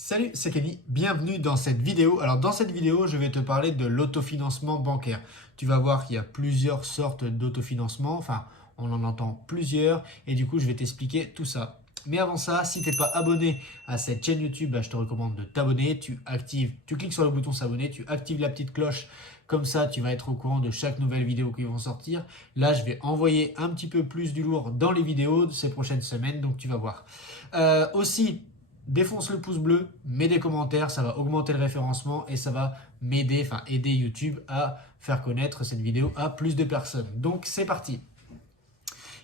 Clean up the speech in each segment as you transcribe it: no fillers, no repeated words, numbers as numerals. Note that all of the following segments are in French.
Salut, c'est Kenny, bienvenue dans cette vidéo. Alors dans cette vidéo, je vais te parler de l'autofinancement bancaire. Tu vas voir qu'il y a plusieurs sortes d'autofinancement, enfin on en entend plusieurs et du coup je vais t'expliquer tout ça. Mais avant ça, si tu n'es pas abonné à cette chaîne YouTube, je te recommande de t'abonner. Tu cliques sur le bouton s'abonner, tu actives la petite cloche. Comme ça, tu vas être au courant de chaque nouvelle vidéo qui vont sortir. Là, je vais envoyer un petit peu plus du lourd dans les vidéos de ces prochaines semaines, donc tu vas voir. Aussi, défonce le pouce bleu, mets des commentaires, ça va augmenter le référencement et ça va m'aider, enfin aider YouTube à faire connaître cette vidéo à plus de personnes. Donc c'est parti.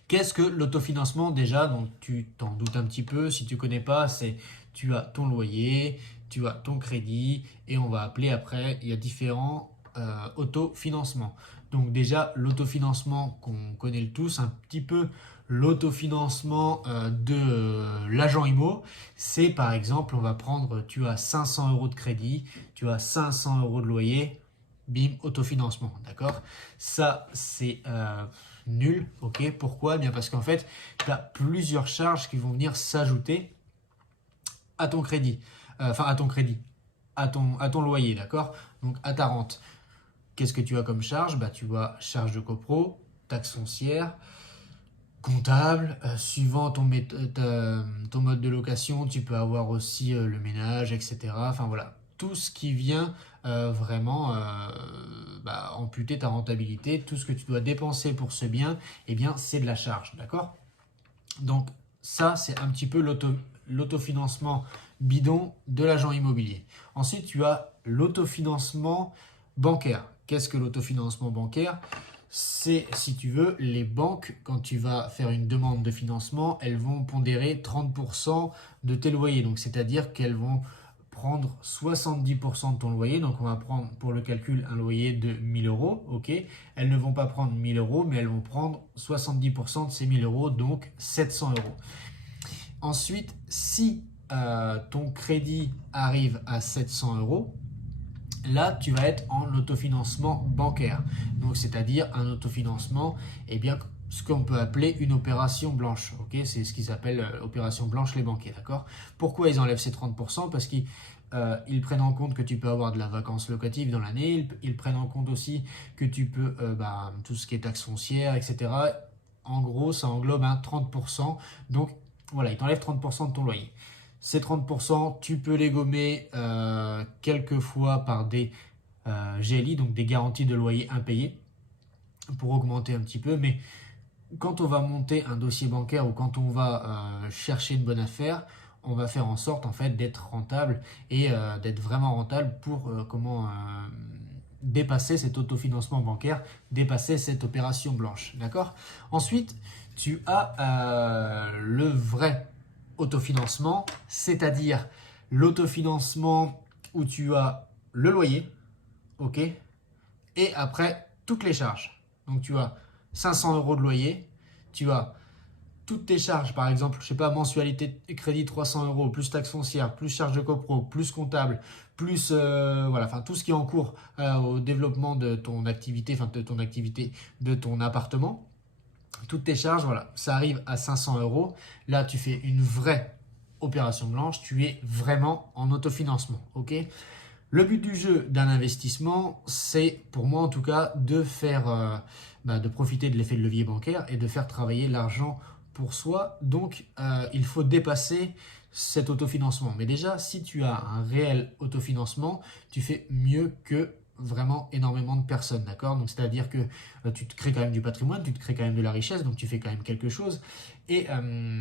Qu'est-ce que l'autofinancement déjà? Donc tu t'en doutes un petit peu, si tu ne connais pas, c'est tu as ton loyer, tu as ton crédit et on va appeler après, il y a différents autofinancements. Donc déjà l'autofinancement qu'on connaît tous un petit peu, l'autofinancement de l'agent IMO, c'est par exemple, on va prendre, tu as 500 euros de crédit, tu as 500 euros de loyer, bim, autofinancement, d'accord? Ça, c'est nul, ok? Pourquoi? Bien parce qu'en fait, tu as plusieurs charges qui vont venir s'ajouter à ton crédit, à ton crédit, à ton loyer, d'accord? Donc à ta rente. Qu'est-ce que tu as comme charge? Bah, tu as charge de copro, taxe foncière, comptable, suivant ton mode de location, tu peux avoir aussi le ménage, etc. Enfin voilà, tout ce qui vient vraiment amputer ta rentabilité, tout ce que tu dois dépenser pour ce bien, eh bien c'est de la charge, d'accord? Donc ça, c'est un petit peu l'autofinancement bidon de l'agent immobilier. Ensuite, tu as l'autofinancement bancaire. Qu'est-ce que l'autofinancement bancaire? C'est, si tu veux, les banques, quand tu vas faire une demande de financement, elles vont pondérer 30% de tes loyers. Donc, c'est-à-dire qu'elles vont prendre 70% de ton loyer. Donc, on va prendre pour le calcul un loyer de 1000 euros. Ok. Elles ne vont pas prendre 1000 euros, mais elles vont prendre 70% de ces 1000 euros, donc 700 euros. Ensuite, si ton crédit arrive à 700 euros, là, tu vas être en autofinancement bancaire. Donc, c'est-à-dire un autofinancement, eh bien, ce qu'on peut appeler une opération blanche. Okay, c'est ce qu'ils appellent opération blanche les banquiers. D'accord? Pourquoi ils enlèvent ces 30%? Parce qu'ils prennent en compte que tu peux avoir de la vacance locative dans l'année. Ils prennent en compte aussi que tu peux, tout ce qui est taxe foncière, etc. En gros, ça englobe 30%. Donc, voilà, ils t'enlèvent 30% de ton loyer. Ces 30%, tu peux les gommer quelquefois par des GLI, donc des garanties de loyer impayées, pour augmenter un petit peu. Mais quand on va monter un dossier bancaire ou quand on va chercher une bonne affaire, on va faire en sorte en fait d'être rentable et d'être vraiment rentable pour dépasser cet autofinancement bancaire, dépasser cette opération blanche. D'accord? Ensuite, tu as le vrai autofinancement, c'est-à-dire l'autofinancement où tu as le loyer, ok, et après toutes les charges. Donc tu as 500 euros de loyer, tu as toutes tes charges, par exemple, je sais pas, mensualité crédit 300 euros, plus taxe foncière, plus charge de copro, plus comptable, plus voilà, enfin tout ce qui est en cours au développement de ton activité, de ton appartement. Toutes tes charges, voilà, ça arrive à 500 euros. Là, tu fais une vraie opération blanche, tu es vraiment en autofinancement, ok? Le but du jeu d'un investissement, c'est, pour moi en tout cas, de faire, de profiter de l'effet de levier bancaire et de faire travailler l'argent pour soi. Donc, il faut dépasser cet autofinancement. Mais déjà, si tu as un réel autofinancement, tu fais mieux que vraiment énormément de personnes, d'accord? Donc, c'est-à-dire que tu te crées quand même du patrimoine, tu te crées quand même de la richesse, donc tu fais quand même quelque chose. Et, euh,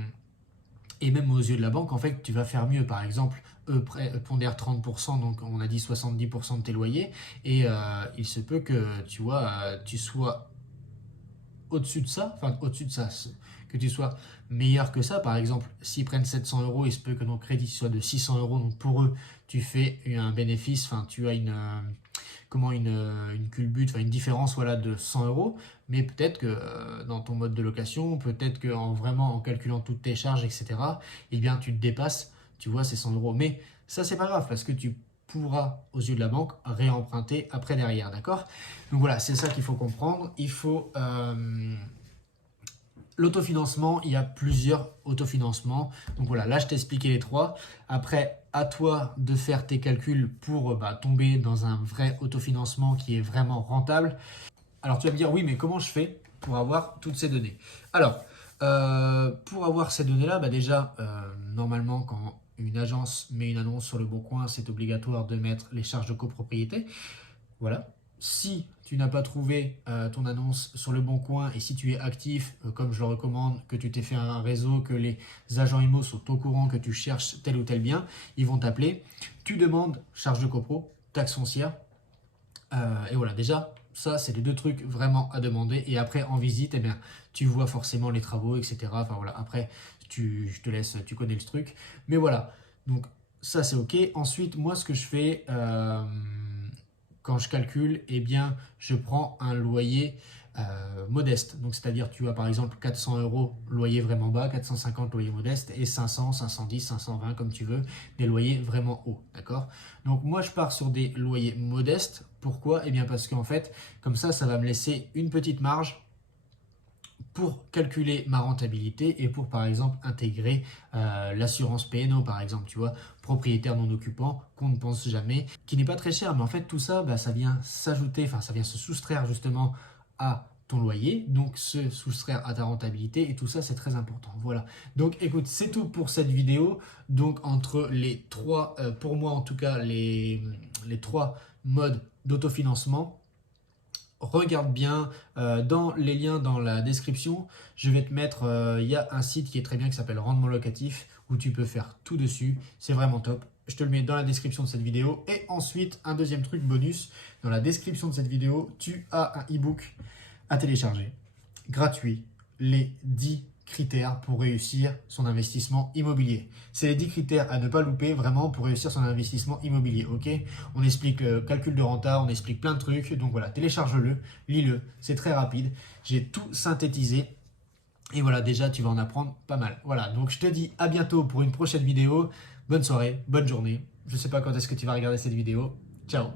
et même aux yeux de la banque, en fait, tu vas faire mieux. Par exemple, eux pondèrent 30%, donc on a dit 70% de tes loyers, et il se peut que tu vois, tu sois au-dessus de ça, que tu sois meilleur que ça. Par exemple, s'ils prennent 700 euros, il se peut que ton crédit soit de 600 euros, donc pour eux, tu fais un bénéfice, enfin, tu as une culbute, enfin une différence voilà, de 100 euros, mais peut-être que dans ton mode de location, peut-être qu'en vraiment en calculant toutes tes charges, etc., eh bien tu te dépasses, tu vois, ces 100 euros. Mais ça, c'est pas grave parce que tu pourras, aux yeux de la banque, réemprunter après derrière, d'accord? Donc voilà, c'est ça qu'il faut comprendre. Il faut L'autofinancement, il y a plusieurs autofinancements. Donc voilà, là je t'ai expliqué les trois. Après, à toi de faire tes calculs pour tomber dans un vrai autofinancement qui est vraiment rentable. Alors tu vas me dire, oui, mais comment je fais pour avoir toutes ces données? Alors, pour avoir ces données-là, déjà, normalement, quand une agence met une annonce sur le Bon Coin, c'est obligatoire de mettre les charges de copropriété. Voilà. Si tu n'as pas trouvé ton annonce sur le Bon Coin et si tu es actif, comme je le recommande, que tu t'es fait un réseau, que les agents IMO sont au courant que tu cherches tel ou tel bien, ils vont t'appeler. Tu demandes charge de copro, taxe foncière. Et voilà, déjà, ça, c'est les deux trucs vraiment à demander. Et après, en visite, eh bien, tu vois forcément les travaux, etc. Enfin voilà, après, je te laisse, tu connais le truc. Mais voilà, donc ça, c'est OK. Ensuite, moi, ce que je fais, quand je calcule, eh bien, je prends un loyer modeste. Donc, c'est-à-dire, tu as par exemple 400 euros loyer vraiment bas, 450 loyer modeste et 500, 510, 520 comme tu veux, des loyers vraiment hauts. D'accord? Donc, moi, je pars sur des loyers modestes. Pourquoi? Eh bien, parce qu'en fait, comme ça va me laisser une petite marge pour calculer ma rentabilité et pour par exemple intégrer l'assurance PNO par exemple, tu vois, propriétaire non occupant qu'on ne pense jamais, qui n'est pas très cher, mais en fait tout ça, ça vient s'ajouter, enfin ça vient se soustraire justement à ton loyer, donc se soustraire à ta rentabilité et tout ça c'est très important. Voilà, donc écoute, c'est tout pour cette vidéo. Donc entre les trois, pour moi en tout cas, les trois modes d'autofinancement, regarde bien dans les liens dans la description. Je vais te mettre, il y a un site qui est très bien qui s'appelle Rendement Locatif où tu peux faire tout dessus. C'est vraiment top. Je te le mets dans la description de cette vidéo. Et ensuite, un deuxième truc bonus. Dans la description de cette vidéo, tu as un e-book à télécharger, gratuit, les 10 critères pour réussir son investissement immobilier. C'est les 10 critères à ne pas louper vraiment pour réussir son investissement immobilier, ok? On explique le calcul de renta, on explique plein de trucs, donc voilà, télécharge-le, lis-le, c'est très rapide. J'ai tout synthétisé et voilà, déjà tu vas en apprendre pas mal. Voilà, donc je te dis à bientôt pour une prochaine vidéo. Bonne soirée, bonne journée. Je sais pas quand est-ce que tu vas regarder cette vidéo. Ciao!